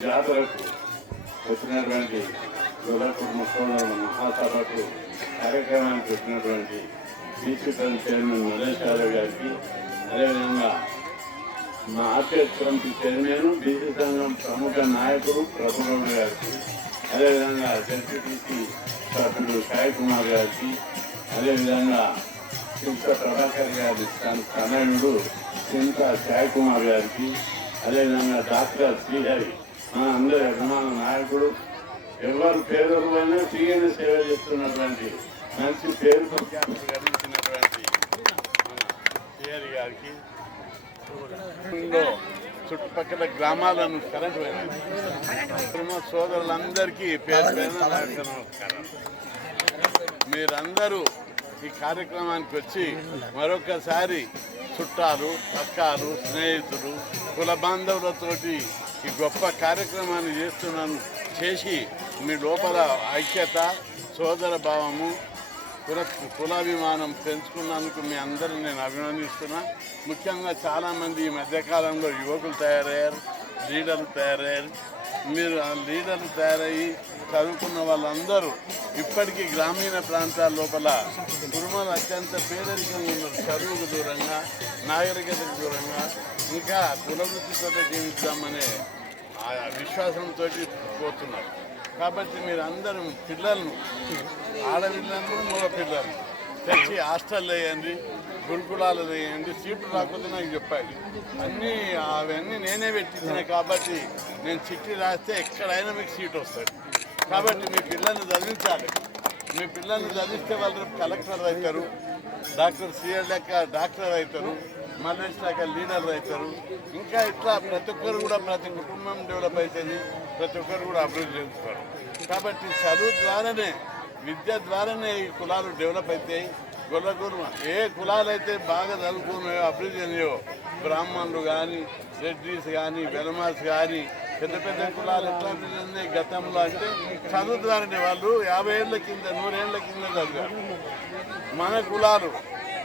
జాతరకు వచ్చినటువంటి గొల్లపూర్ మొత్తంలో మహాసభకు కార్యక్రమానికి వచ్చినటువంటి బీసీపీ చైర్మన్ నరేష్ యాదవ్ గారికి అదేవిధంగా మా ఆర్కేఎస్ కమిటీ చైర్మన్ బీసీ సంఘం ప్రముఖ నాయకుడు ప్రభుగౌడ్ గారికి అదేవిధంగా జడ్పీటీసీ సభ్యుడు సాయి కుమార్ గారికి అదేవిధంగా చింత ప్రభాకర్ గారి తనయుడు చింత సాయి కుమార్ గారికి అదేవిధంగా డాక్టర్ శ్రీహరి అందరి అభిమాన నాయకుడు ఎవరు పేదలు అయినా తీయని సేవ చేస్తున్నటువంటి మంచి పేరు గర్వించినటువంటి గారికి. చుట్టుపక్కల గ్రామాలను కరెంట్ పోయినాయి. సోదరులందరికీ పేరు పేరున నమస్కారం. మీరందరూ ఈ కార్యక్రమానికి వచ్చి మరొకసారి చుట్టాలు పక్కాలు స్నేహితులు కుల బాంధవులతోటి ఈ గొప్ప కార్యక్రమాన్ని చేస్తున్నాను చేసి మీ లోపల ఐక్యత సోదర భావము కుల కులాభిమానం పెంచుకున్నందుకు మీ అందరిని నేను అభినందిస్తున్నా. ముఖ్యంగా చాలామంది ఈ మధ్యకాలంలో యువకులు తయారయ్యారు లీడర్లు తయారయ్యారు. మీరు ఆ లీడర్లు తయారయ్యి చదువుకున్న వాళ్ళందరూ ఇప్పటికీ గ్రామీణ ప్రాంతాల లోపల కుటుంబాలు అత్యంత పేదరికంగా ఉన్నారు చదువుకు దూరంగా నాగరికతకు దూరంగా ఇంకా కులవృత్తితో జీవిద్దామనే ఆ విశ్వాసంతో పోతున్నారు. కాబట్టి మీరు అందరూ పిల్లలను ఆడపిల్లలను మూల పిల్లలు తెచ్చి హాస్టల్ వేయండి గురుకులాలు వేయండి సీట్లు రాకపోతే నాకు చెప్పాలి అన్నీ అవన్నీ నేనే పెట్టినాయి కాబట్టి నేను చిట్టి రాస్తే ఎక్కడైనా మీకు సీట్ వస్తుంది. కాబట్టి మీ పిల్లల్ని చదివించాలి. మీ పిల్లల్ని చదివిస్తే వాళ్ళు కలెక్టర్ అవుతారు డాక్టర్ సిఆర్ లెక్క డాక్టర్ అవుతారు మల్లేష్ లెక్క లీడర్ అవుతారు. ఇంకా ఇట్లా ప్రతి ఒక్కరు కూడా ప్రతి కుటుంబం డెవలప్ అవుతుంది ప్రతి ఒక్కరు కూడా అభివృద్ధి చెందుతారు. కాబట్టి చదువు ద్వారానే విద్య ద్వారానే ఈ కులాలు డెవలప్ అవుతాయి గొల్లకూరు ఏ కులాలు అయితే బాగా చదువుకున్నాయో అభివృద్ధి చెందాయో బ్రాహ్మణులు కానీ రెడ్డిస్ కానీ వెలమాస్ కానీ పెద్ద పెద్ద కులాలు ఎట్లా అభివృద్ధి గతంలో అంటే చదువు వాళ్ళు యాభై ఏళ్ళ కింద నూరేళ్ళ కింద చదివారు. మన కులాలు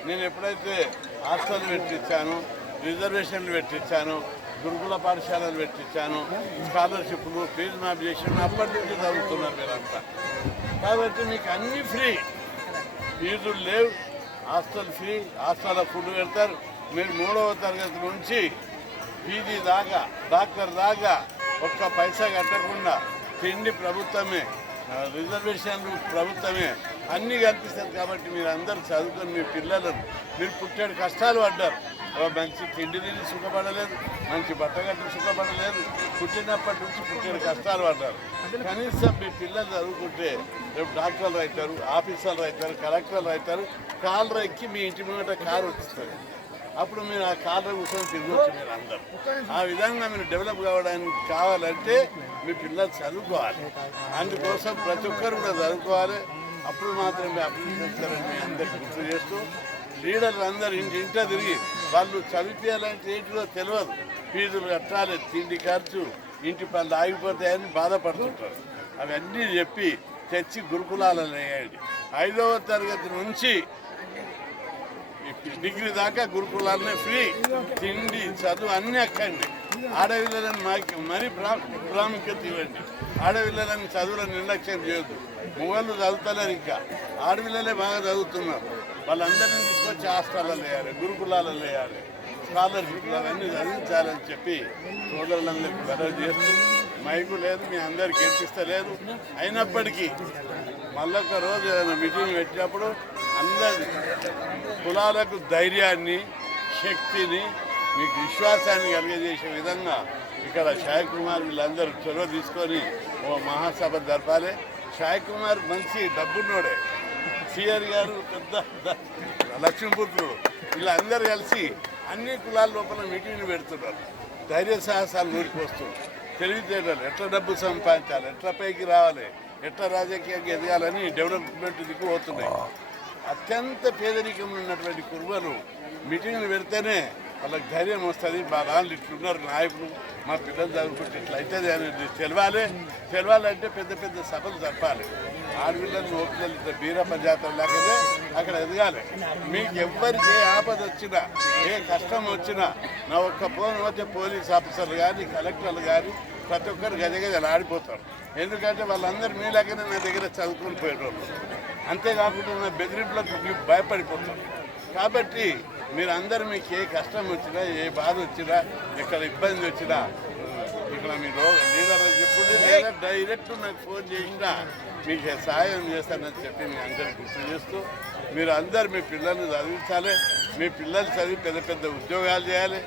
నేను ఎప్పుడైతే హాస్టల్ పెట్టించాను రిజర్వేషన్లు పెట్టించాను గురుకుల పాఠశాలలు పెట్టించాను స్కాలర్షిప్లు ఫీజు మాఫ్ చేసిన అప్పటి నుంచి చదువుతున్నారు మీరంతా. కాబట్టి మీకు అన్నీ ఫ్రీ. ఫీజులు లేవు హాస్టల్ ఫ్రీ హాస్టల్ ఫుడ్ పెడతారు. మీరు మూడవ తరగతి నుంచి పీజీ దాకా డాక్టర్ దాకా ఒక్క పైసా కట్టకుండా తిండి ప్రభుత్వమే రిజర్వేషన్లు ప్రభుత్వమే అన్నీ కల్పిస్తారు కాబట్టి మీరు అందరూ చదువుకొని మీ పిల్లలను మీరు పుట్టాడు కష్టాలు పడ్డారు. మంచి తిండి తిని సుఖపడలేదు మంచి బట్టగట్టు సుఖపడలేదు పుట్టినప్పటి నుంచి పుట్టిన కష్టాలు పడ్డారు. కనీసం మీ పిల్లలు చదువుకుంటే రేపు డాక్టర్లు అవుతారు ఆఫీసర్లు అవుతారు కలెక్టర్లు అవుతారు కాలు ఎక్కి మీ ఇంటి ముంగట కారు వచ్చిస్తారు అప్పుడు మీరు ఆ కాళ్ళ కూర్చొని తిరగచ్చు మీరు అందరూ. ఆ విధంగా మీరు డెవలప్ కావడానికి కావాలంటే మీ పిల్లలు చదువుకోవాలి. అందుకోసం ప్రతి ఒక్కరు కూడా చదువుకోవాలి. అప్పుడు మాత్రమే అభివృద్ధి చెందుతారని మీ అందరికి గుర్తు చేస్తూ లీడర్లు అందరూ ఇంటి ఇంటా తిరిగి వాళ్ళు చదివించాలంటే ఏంటిదో తెలియదు ఫీజులు కట్టాలి తిండి ఖర్చు ఇంటి పనులు ఆగిపోతాయని బాధపడుతుంటారు. అవన్నీ చెప్పి తెచ్చి గురుకులాలను వేయండి. ఐదవ తరగతి నుంచి డిగ్రీ దాకా గురుకులాలనే ఫ్రీ. తిండి చదువు అన్నీ అక్కండి ఆడపిల్లలను మాకు మరీ ప్రా ప్రాముఖ్యత ఇవ్వండి. ఆడపిల్లలని చదువులో నిర్లక్ష్యం చేయొద్దు. మొగళ్ళు చదువుతలేరు ఇంకా. ఆడపిల్లలే బాగా చదువుతున్నారు. వాళ్ళందరినీ తీసుకొచ్చి హాస్టల్లో వేయాలి గురుకులాలలో వేయాలి స్కాలర్షిప్లు అవన్నీ చదివించాలని చెప్పి సోదరులందరికీ బెటర్ చేస్తూ మైకు లేదు మీ అందరికి ఏర్పిస్తలేదు అయినప్పటికీ మళ్ళొక రోజు ఏదైనా మీటింగ్ పెట్టినప్పుడు అందరి కులాలకు ధైర్యాన్ని శక్తిని మీకు విశ్వాసాన్ని కలిగజేసే విధంగా ఇక్కడ షాయ్ కుమార్ వీళ్ళందరూ చొరవ తీసుకొని ఓ మహాసభ జరపాలి. షాయ్ కుమార్ మంచి డబ్బున్నోడే. సిఆర్ గారు పెద్ద లక్ష్మీపుత్రుడు వీళ్ళందరూ కలిసి అన్ని కులాల లోపల మీటింగ్లు పెడుతున్నారు. ధైర్య సాహసాలు నూరిపోస్తున్నారు తెలివితేటలు ఎట్లా డబ్బు సంపాదించాలి ఎట్లా పైకి రావాలి ఎట్లా రాజకీయంగా ఎదగాలని డెవలప్మెంట్ దిక్కు పోతున్నాయి. అత్యంత పేదరికంలో ఉన్నటువంటి కుర్మలు మీటింగ్లు పెడితేనే వాళ్ళకి ధైర్యం వస్తుంది. మా నాన్న ఇట్లున్నారు నాయకులు మా పిల్లలు చదువుకుంటే ఇట్లా అవుతుంది అనేది తెలవాలి. తెలవాలంటే పెద్ద పెద్ద సభలు జరపాలి. ఆడపిల్లలు ఓపిల్లలు ఇట్లా బీరప్ప జాతర లేకపోతే అక్కడ ఎదగాలి. మీకు ఎవ్వరికి ఏ ఆపద వచ్చినా ఏ కష్టం వచ్చినా నా ఒక్క ఫోన్ వచ్చే పోలీస్ ఆఫీసర్లు కానీ కలెక్టర్లు కానీ ప్రతి ఒక్కరు గజ గజలు ఆడిపోతారు ఎందుకంటే వాళ్ళందరూ మీ మీలాగానే నా దగ్గర చదువుకుని పోయేటోళ్ళు. అంతేకాకుండా బెదిరింపులకు భయపడిపోతుంది కాబట్టి మీరు అందరూ మీకు ఏ కష్టం వచ్చినా ఏ బాధ వచ్చినా ఎక్కడ ఇబ్బంది వచ్చినా ఇక్కడ మీ లీడర్ చెప్పుడు లేదా డైరెక్ట్ నాకు ఫోన్ చేసినా మీకు సహాయం చేస్తానని చెప్పి మీ అందరికీ గుర్తు చేస్తూ మీరు అందరు మీ పిల్లల్ని చదివించాలి. మీ పిల్లలు చదివి పెద్ద పెద్ద ఉద్యోగాలు చేయాలి.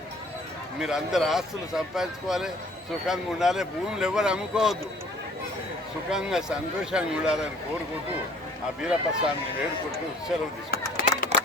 మీరు అందరు ఆస్తులు సంపాదించుకోవాలి. సుఖంగా ఉండాలి. భూములు ఎవరు అమ్ముకోవద్దు. సుఖంగా సంతోషంగా ఉండాలని కోరుకుంటూ ఆ వీరప్రసాద్ని వేడుకుంటూ సెలవు తీసుకుంటాం